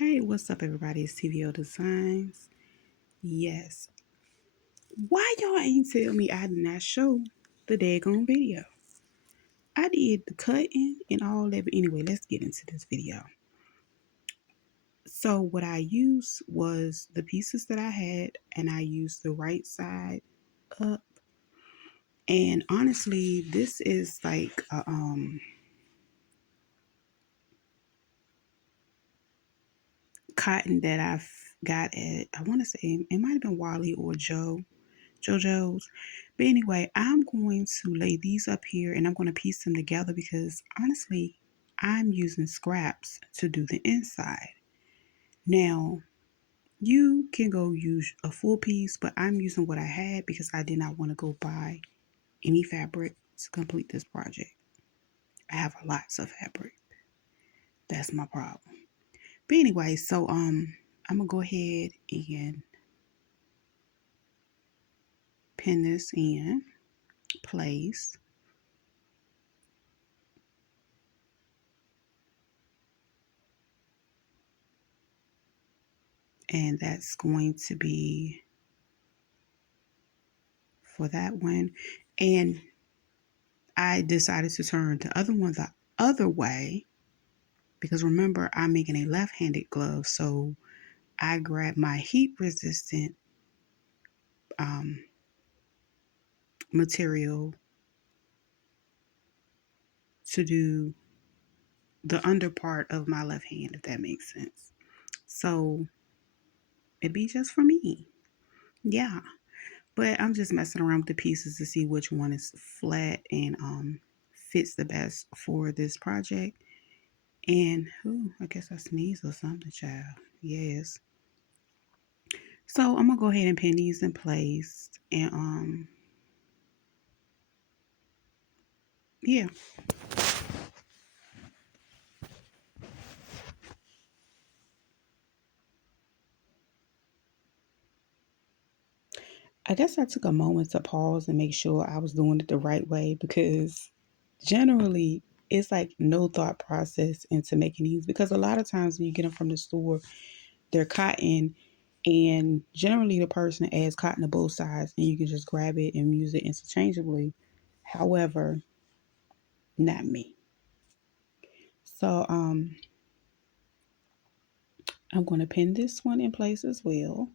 Hey, what's up, everybody? It's TVO Designs. Yes. Why y'all ain't tell me I did not show the daggone video? I did the cutting and all that, but anyway, let's get into this video. So what I used was the pieces that I had, and I used the right side up. And honestly, this is like a, cotton that I've got at, I want to say it might have been Wally or JoJo's. But anyway, I'm going to lay these up here and I'm going to piece them together because honestly, I'm using scraps to do the inside. Now, you can go use a full piece, but I'm using what I had because I did not want to go buy any fabric to complete this project. I have lots of fabric. That's my problem. But anyway, so I'm gonna go ahead and pin this in place. And that's going to be for that one. And I decided to turn the other one the other way because remember, I'm making a left-handed glove. So I grabbed my heat resistant um, material to do the under part of my left hand, if that makes sense. So it'd be just for me. Yeah. But I'm just messing around with the pieces to see which one is flat and fits the best for this project. And I guess I sneezed or something, child. Yes. So I'm gonna go ahead and pin these in place. And yeah. I guess I took a moment to pause and make sure I was doing it the right way because generally it's like no thought process into making these because a lot of times when you get them from the store, they're cotton and generally the person adds cotton to both sides and you can just grab it and use it interchangeably. However, not me. So I'm going to pin this one in place as well.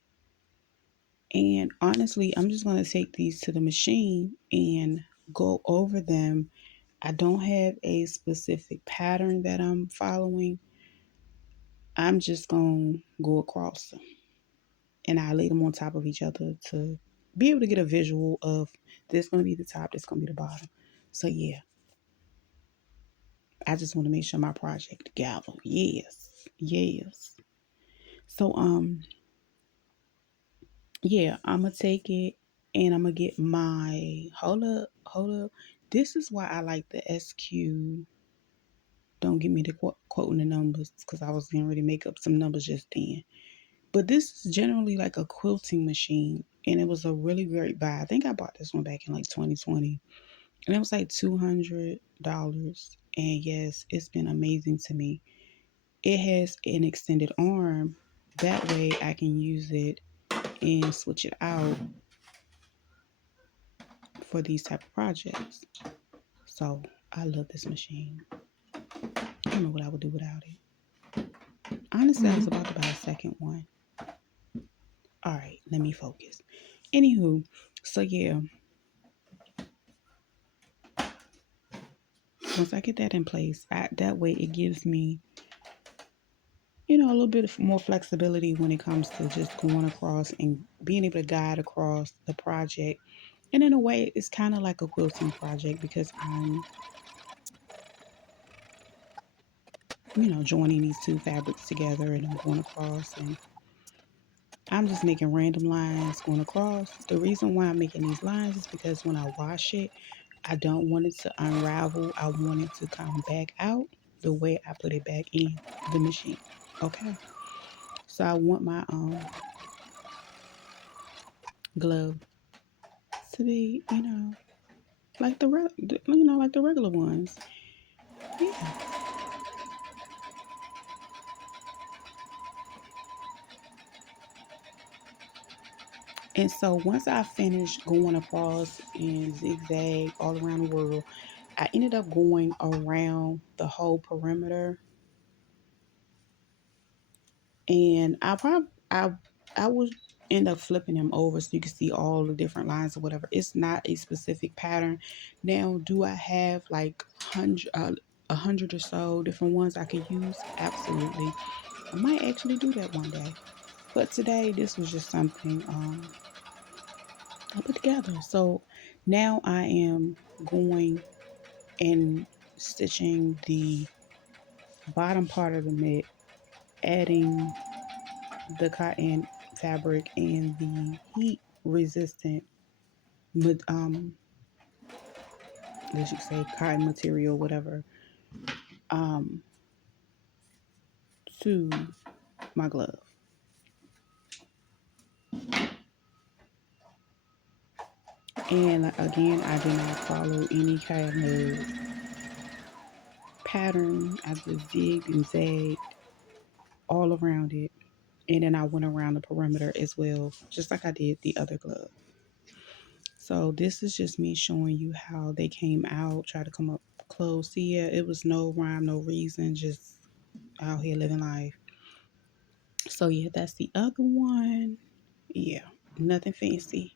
And honestly, I'm just going to take these to the machine and go over them. I don't have a specific pattern that I'm following. I'm just going to go across them and I lay them on top of each other to be able to get a visual of this going to be the top, this going to be the bottom. So yeah, I just want to make sure my project together. Yes. Yes. So yeah, I'm gonna take it and I'm gonna get my hold up. This is why I like the SQ. Don't give me the quoting the numbers because I was getting ready to make up some numbers just then. But this is generally like a quilting machine, and it was a really great buy. I think I bought this one back in like 2020, and it was like $200. And yes, it's been amazing to me. It has an extended arm. That way, I can use it and switch it out for these type of projects. So I love this machine. I don't know what I would do without it. Honestly, I was about to buy a second one. All right, let me focus. Anywho, so yeah, once I get that in place, that way it gives me, a little bit more flexibility when it comes to just going across and being able to guide across the project. And in a way, it's kind of like a quilting project because I'm, joining these two fabrics together and I'm going across and I'm just making random lines going across. The reason why I'm making these lines is because when I wash it, I don't want it to unravel. I want it to come back out the way I put it back in the machine. Okay. So I want my glove to be, like like the regular ones. Yeah. And so once I finished going across and zigzag all around the world, I ended up going around the whole perimeter, and I would end up flipping them over so you can see all the different lines or whatever. It's not a specific pattern. Now, do I have like a hundred or so different ones I could use? Absolutely. I might actually do that one day. But today, this was just something I put together. So now I am going and stitching the bottom part of the mitt, adding the cotton fabric and the heat resistant, um, as you say, cotton material, whatever, um, to my glove. And again, I did not follow any kind of pattern. I just zigged and zagged all around it. And then I went around the perimeter as well, just like I did the other glove. So this is just me showing you how they came out, try to come up close. See, yeah, it was no rhyme, no reason, just out here living life. So yeah, that's the other one. Yeah, nothing fancy.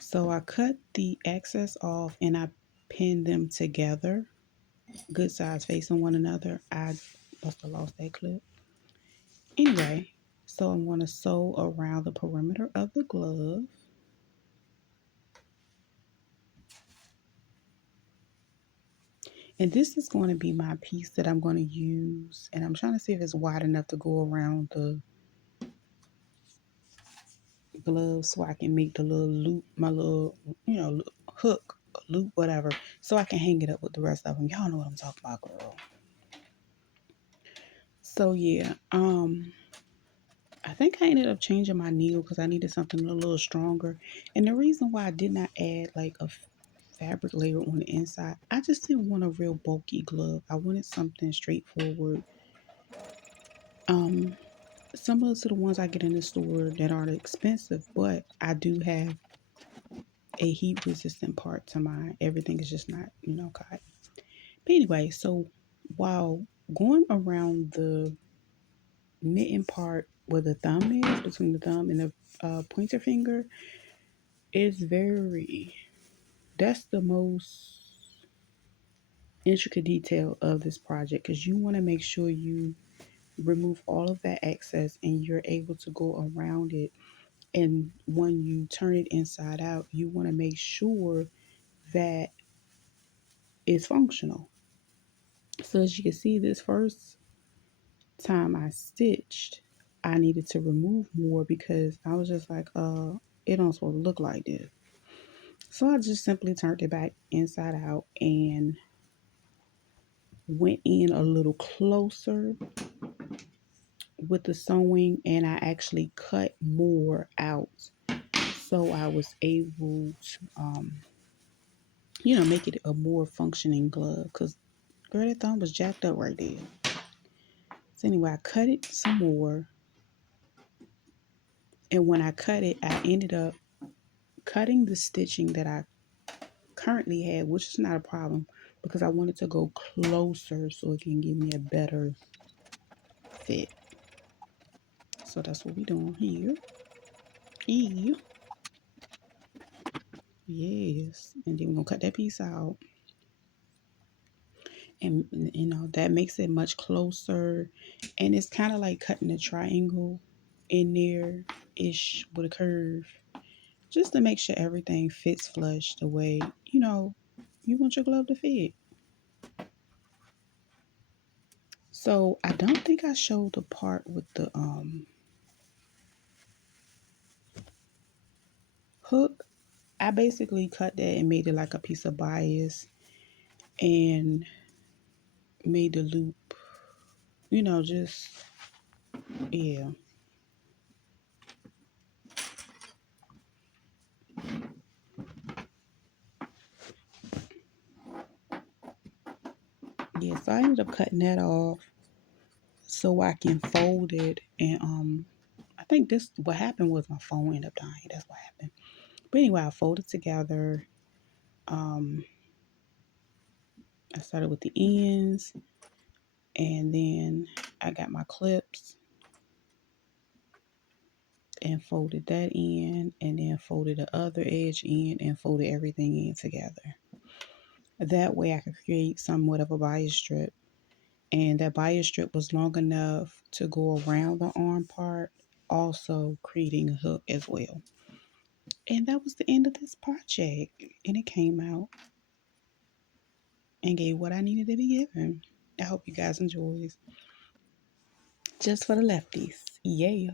So I cut the excess off and I pinned them together, good sides facing one another. I must have lost that clip. Anyway, so I'm going to sew around the perimeter of the glove. And this is going to be my piece that I'm going to use. And I'm trying to see if it's wide enough to go around the glove so I can make the little loop, my little, hook, loop, whatever, so I can hang it up with the rest of them. Y'all know what I'm talking about, girl. So yeah, I think I ended up changing my needle because I needed something a little stronger. And the reason why I did not add like a fabric layer on the inside, I just didn't want a real bulky glove. I wanted something straightforward. Um, Similar to the ones I get in the store that aren't expensive, but I do have a heat resistant part to mine. Everything is just not, cotton. But anyway, so while going around the mitten part where the thumb is, between the thumb and the pointer finger, is that's the most intricate detail of this project because you want to make sure you remove all of that excess and you're able to go around it. And when you turn it inside out, you want to make sure that it's functional. So as you can see, this first time I stitched, I needed to remove more because I was just like, it don't supposed to look like this. So I just simply turned it back inside out and went in a little closer with the sewing, and I actually cut more out so I was able to make it a more functioning glove because girl, that thumb was jacked up right there. So anyway, I cut it some more, and when I cut it, I ended up cutting the stitching that I currently had, which is not a problem because I wanted to go closer so it can give me a better fit. So that's what we're doing here. Yeah. Yes. And then we're gonna cut that piece out. And that makes it much closer. And it's kind of like cutting a triangle in there ish with a curve. Just to make sure everything fits flush the way, you want your glove to fit. So I don't think I showed the part with the hook. I basically cut that and made it like a piece of bias and made the loop, just, yeah. Yeah, so I ended up cutting that off. so I can fold it. And I think this what happened was my phone ended up dying. That's what happened. But anyway, I folded together. Um, I started with the ends, and then I got my clips and folded that in, and then folded the other edge in, and folded everything in together. That way I could create somewhat of a bias strip. And that bias strip was long enough to go around the arm part, also creating a hook as well. And that was the end of this project. And it came out and gave what I needed to be given. I hope you guys enjoy. Just for the lefties. Yeah.